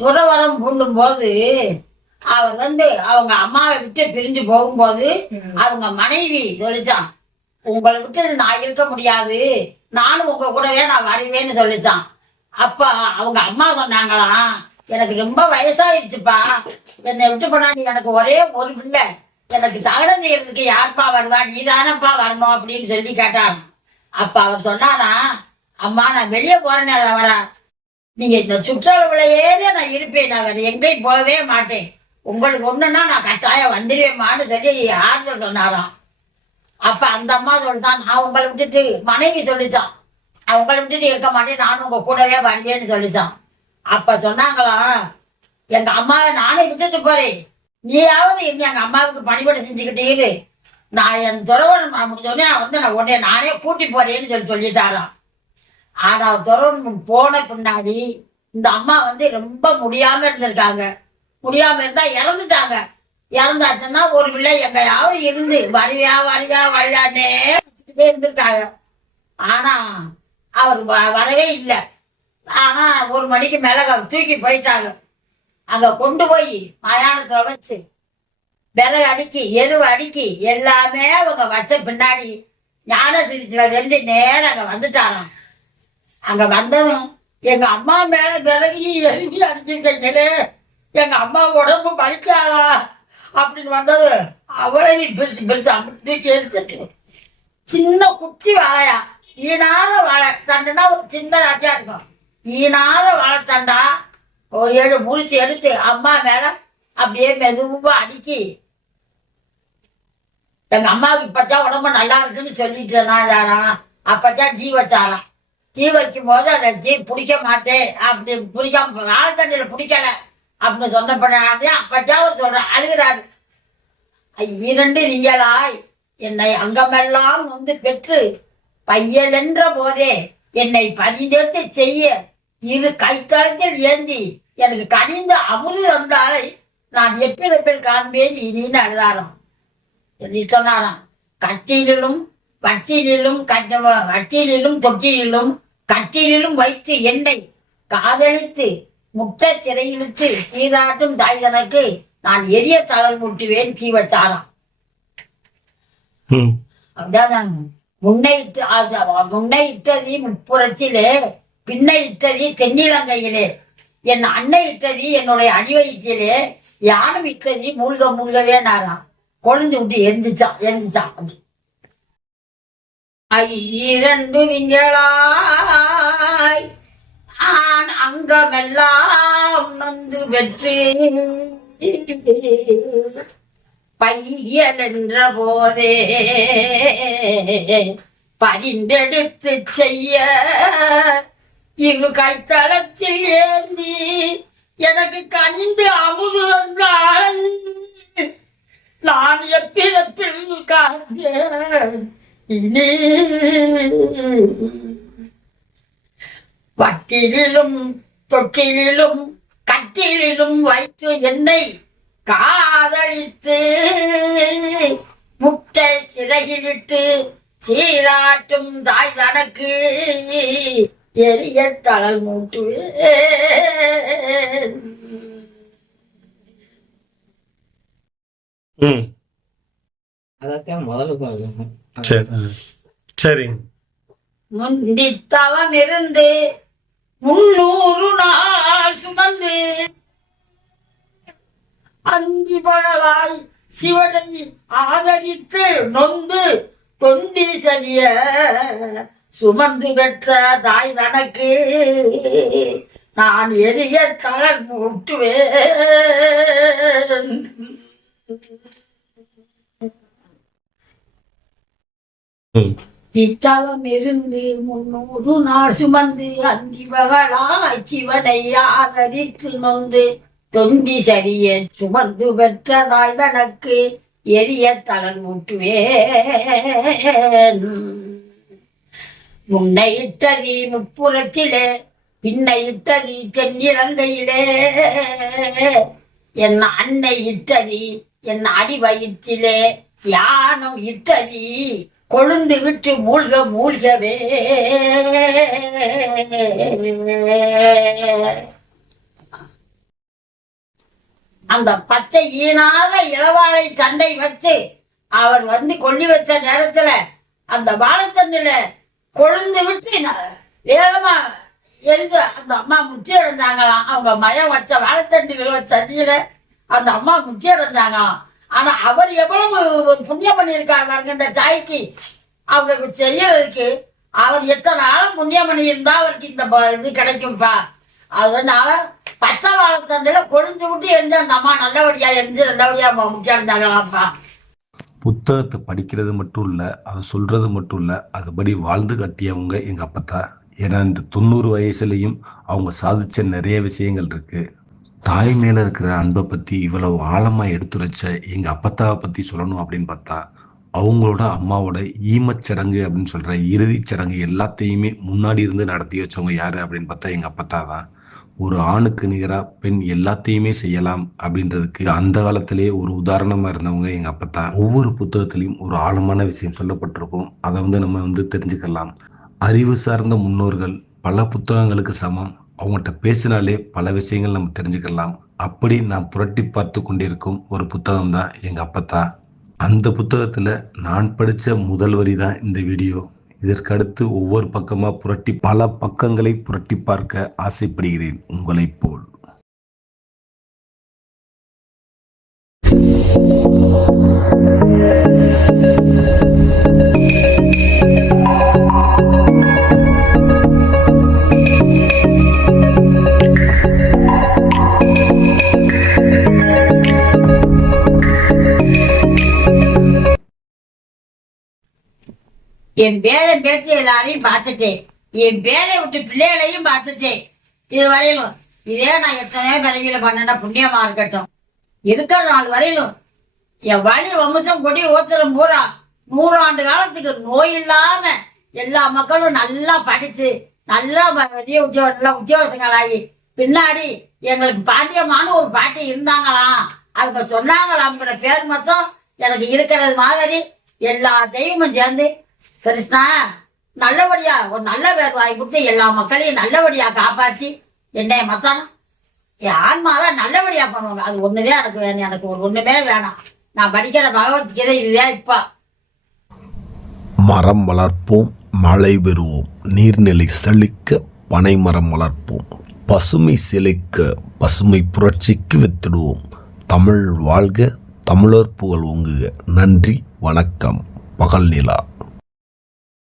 துறவரம் பூண்டும் போது அவர் வந்து அவங்க அம்மாவை விட்டு பிரிஞ்சு போகும்போது அவங்க மனைவி சொல்லிச்சான் உங்களை விட்டு நான் இருக்க முடியாது. நானும் உங்க கூடவே நான் வருவேன்னு சொல்லிச்சான். அப்ப அவங்க அம்மா சொன்னாங்களாம் எனக்கு ரொம்ப வயசாயிருச்சுப்பா. என்னை விட்டு போனா நீ எனக்கு ஒரே ஒரு பிள்ளை. எனக்கு தகனம் செய்யறதுக்கு யார்ப்பா வருவா? நீ தானப்பா வரணும் அப்படின்னு சொல்லி கேட்டான். அப்ப அவர் சொன்னாரா அம்மா நான் வெளியே போறேனே வர நீங்க இந்த சுற்றளவுலையே நான் இருப்பேன். நான் வேற எங்கேயும் போகவே மாட்டேன். உங்களுக்கு ஒண்ணுன்னா நான் கட்டாயம் வந்துடுவேமான்னு சொல்லி ஆறுதல் சொன்னாராம். அப்ப அந்த அம்மா சொல்லிட்டான் நான் உங்களை விட்டுட்டு மனைவி சொல்லித்தான் நான் உங்களை விட்டுட்டு இருக்க மாட்டேன் நானும் உங்க கூடவே வருவேன்னு சொல்லித்தான் அப்ப சொன்னாங்களாம் எங்க அம்மாவை நானே விட்டுட்டு போறேன். நீயாவது இருந்து எங்க அம்மாவுக்கு பணிபட செஞ்சுக்கிட்டே இரு. நான் என் துறவன் முடிஞ்சோடனே நான் வந்து நான் உடனே நானே கூட்டி போறேன்னு சொல்லி சொல்லிட்டாராம். ஆனா துறவன் போன பின்னாடி இந்த அம்மா வந்து ரொம்ப முடியாம இருந்திருக்காங்க. முடியாம இருந்தா இறந்துட்டாங்க. இறந்தாச்சுன்னா ஒரு பிள்ளை எங்கேயாவது இருந்து வரியா வரியா வரியான்னே இருந்திருக்காங்க. ஆனா அவர் வ- வரவே இல்லை. ஆனா ஒரு மணிக்கு மேல தூக்கி போயிட்டாங்க. அங்க கொண்டு போய் மயானத்துல வச்சு விலை அடுக்கி எருவு அடுக்கி எல்லாமே அவங்க வச்ச பின்னாடி ஞான திருச்சியில நேரம் அங்க வந்துட்டாராம். அங்க வந்ததும் எங்க அம்மா மேல விலகி எழுதி அடிச்சிருக்கீங்களே. எங்க அம்மா உடம்பு பறிச்சாளா? அப்படின்னு வந்தது. அவ்வளவு பிரிச்சு பிரிச்சு அமிர்த்தி எடுத்துட்டு சின்ன குட்டி வாழையா? ஈனாத வாழை தண்டுனா ஒரு சின்னதாச்சா இருக்கும். ஈனாத வாழைத்தண்டா ஒரு ஏழு முடிச்சு எடுத்து அம்மா மேல அப்படியே மெதுவா அடுக்கி. எங்க அம்மாவுக்கு இப்பதான் உடம்பு நல்லா இருக்குன்னு சொல்லிட்டு இருந்தாராம் அப்பதான் ஜீவச்சாராம் தீ வைக்கும் போது அதை தீ பிடிக்க மாட்டேன். அப்படி பிடிக்காம வாழை பிடிக்கல. அப்படின்னு சொன்னப்படாதே அப்பச்சாவும் சொல்கிறேன் சொல்றார் அழுகிறாரு. இரண்டு நீங்களாய் என்னை அங்கமெல்லாம் வந்து பெற்று பையலென்ற போதே என்னை பதிந்தெடுத்து செய்ய இரு கைத்தளத்தில் ஏந்தி எனக்கு கனிந்த அமுது வந்தாலை நான் எப்பிறப்பில் காண்பேன் இனின்னு அழுதாராம். சொல்லி சொன்னாராம். கட்டிலும் வட்டியிலும் கட்ட வட்டியிலும் தொட்டியிலும் கட்டிலும் வைத்து என்னை காதலித்து முட்டை சிறையிலிட்டு நீராட்டும் தாய்தனுக்கு நான் எரிய தளல் முட்டுவேன் தீ வச்சாராம் ம் அதான் முன்னை இட்டு அது முன்னை இட்டதி முப்புறத்திலே பின்னை இட்டதி தென்னிலங்கையிலே என் அன்னை இட்டதி என்னுடைய அடிவயிற்றிலே யானும் இட்டதி மூழ்க மூழ்கவே நாராம். கொழுந்து விட்டு எந்திரிச்சான் எந்திரிச்சான் ஐ இரண்டு விஞ்சலாய் நான் அங்கமெல்லாம் நொந்து வெற்றி. பையன் என்ற போதே பரிந்தெடுத்து செய்ய இரு கைத்தளத்தில் ஏந்தி எனக்கு கனிந்து அமுது என்றால் நான் எப்பிடத்தில் காத்தேன் வட்டிலும் தொட்டிலும் கட்டிலும் வைத்து என்னை காதலித்து முட்டை சிறகிலிட்டு சீராட்டும் தாய் தனக்கு எரிய தளல் மூட்டுவேன். ம். அதைத்தான் முதல்ல பாருங்க. சரி. சரி தவம் இருந்து முன்னூறு நாள் சுமந்து அந்தி பழலாய் சிவனை ஆதரித்து நொந்து தொந்தி சரிய சுமந்து பெற்ற தாய் தனக்கு நான் எரிய தளர் மூட்டுவேன். ம். இருந்து முன்னூறு நாள் சுமந்து அந்தி மகளாய் சிவனை ஆதரித்து நொந்து தொந்தி சரிய சுமந்து பெற்றதாய் தனக்கு எரிய தலன் மூட்டுவேன் முன்னை இட்டதி முப்புறத்திலே பின்னை இட்டதி தென்னிலங்கையிலே. என் அன்னை இட்டதி என் அடி வயிற்றிலே யானும் இட்டதி கொழுந்து விட்டு மூழ்க மூழ்கவே. அந்த பச்சை ஈனாத இளவாழை தண்டை வச்சு அவர் வந்து கொல்லி வச்ச நேரத்துல அந்த வாழைத்தண்டில கொழுந்து விட்டு ந- வேகமா எழுந்து அந்த அம்மா முச்சி அடைஞ்சாங்களாம். அவங்க மயம் வச்ச வாழைத்தண்டு தண்ணியில அந்த அம்மா முச்சி அடைஞ்சாங்களாம். ஆனா அவர் எவ்வளவு புண்ணியம் பண்ணியிருக்காங்க இந்த தாய்க்கு அவருக்கு செய்யறதுக்கு அவர் எத்தனை நாளும் புண்ணியம் பண்ணியிருந்தா அவருக்கு இந்த ப- இது கிடைக்கும்பா அதனால பச்சை வாழைத்தண்டுல கொழுந்து விட்டு எரிஞ்சு அந்த அம்மா நல்லபடியா எரிஞ்சு நல்லபடியா முக்கியம் அடைஞ்சாங்களாம்ப்பா புத்தகத்தை படிக்கிறது மட்டும் இல்லை அதை சொல்கிறது மட்டும் இல்லை அதுபடி வாழ்ந்து கட்டியவங்க எங்கள் அப்பத்தா. ஏன்னா இந்த தொண்ணூறு வயசுலேயும் அவங்க சாதிச்ச நிறைய விஷயங்கள் இருக்குது தாய் மேலே இருக்கிற அன்பை பற்றி இவ்வளவு ஆழமாக எடுத்துரைச்ச எங்கள் அப்பத்தாவை பற்றி சொல்லணும் அப்படின்னு பார்த்தா அவங்களோட அம்மாவோட ஈமச்சடங்கு அப்படின்னு சொல்கிற இறுதிச் சடங்கு எல்லாத்தையுமே முன்னாடி இருந்து நடத்தி வச்சவங்க யார் அப்படின்னு பார்த்தா எங்கள் அப்பத்தா தான். ஒரு ஆணுக்கு நிகராக பெண் எல்லாத்தையுமே செய்யலாம் அப்படின்றதுக்கு அந்த காலத்திலே ஒரு உதாரணமாக இருந்தவங்க எங்கள் அப்பத்தா. ஒவ்வொரு புத்தகத்திலையும் ஒரு ஆழமான விஷயம் சொல்லப்பட்டிருக்கும். அதை வந்து நம்ம வந்து தெரிஞ்சுக்கலாம். அறிவு சார்ந்த முன்னோர்கள் பல புத்தகங்களுக்கு சமம். அவங்கள்ட்ட பேசினாலே பல விஷயங்கள் நம்ம தெரிஞ்சுக்கலாம். அப்படி நான் புரட்டி பார்த்து கொண்டிருக்கும் ஒரு புத்தகம் தான் எங்கள் அப்பத்தா அந்த புத்தகத்தில் நான் படித்த முதல் வரி தான் இந்த வீடியோ. இதற்கடுத்து ஒவ்வொரு பக்கமாக புரட்டி பல பக்கங்களை புரட்டி பார்க்க ஆசைப்படுகிறேன் உங்களைப் போல். என் பேரை பேச்சு எல்லாரையும் பார்த்துட்டேன் என் பேரை விட்டு பிள்ளைகளையும் பார்த்துட்டேன் இது வரையிலும் இதே நான் எத்தனையோ பிறவியில பண்ணேன்னா புண்ணியமா இருக்கட்டும். இருக்கிற நாள் வரையிலும் என் வழி வம்சம் கொடி ஓத்திரம் பூரா நூறாண்டு காலத்துக்கு நோய் இல்லாம எல்லா மக்களும் நல்லா படிச்சு நல்லா வ- பெரிய உத்தியோக நல்லா உத்தியோகங்களாகி பின்னாடி எங்களுக்கு பாண்டியமான ஒரு பாட்டி இருந்தாங்களாம். அதுக்கு சொன்னாங்களாம்ங்கிற பேர் மட்டும் எனக்கு இருக்கிறது மாதிரி எல்லா தெய்வமும் சேர்ந்து கிருஷ்ணா நல்லபடியா ஒரு நல்ல பேர் வாங்கி கொடுத்து எல்லா மக்களையும் நல்லபடியா காப்பாத்தி என்னைய மத்தானம் என் ஆன்மாவை நல்லபடியா பண்ணுவாங்க. அது ஒண்ணுதான் எனக்கு வேணும். எனக்கு ஒரு ஒண்ணுமே வேணாம். நான் படிக்கிற பகவத்கீதை இதுதான் இப்ப. மரம் வளர்ப்போம் மழை பெறுவோம். நீர்நிலை செழிக்க பனை மரம் வளர்ப்போம். பசுமை செழிக்க பசுமை புரட்சிக்கு வித்திடுவோம். தமிழ் வாழ்க தமிழர் புகழ் ஓங்குக. நன்றி வணக்கம். பகல் நிலா.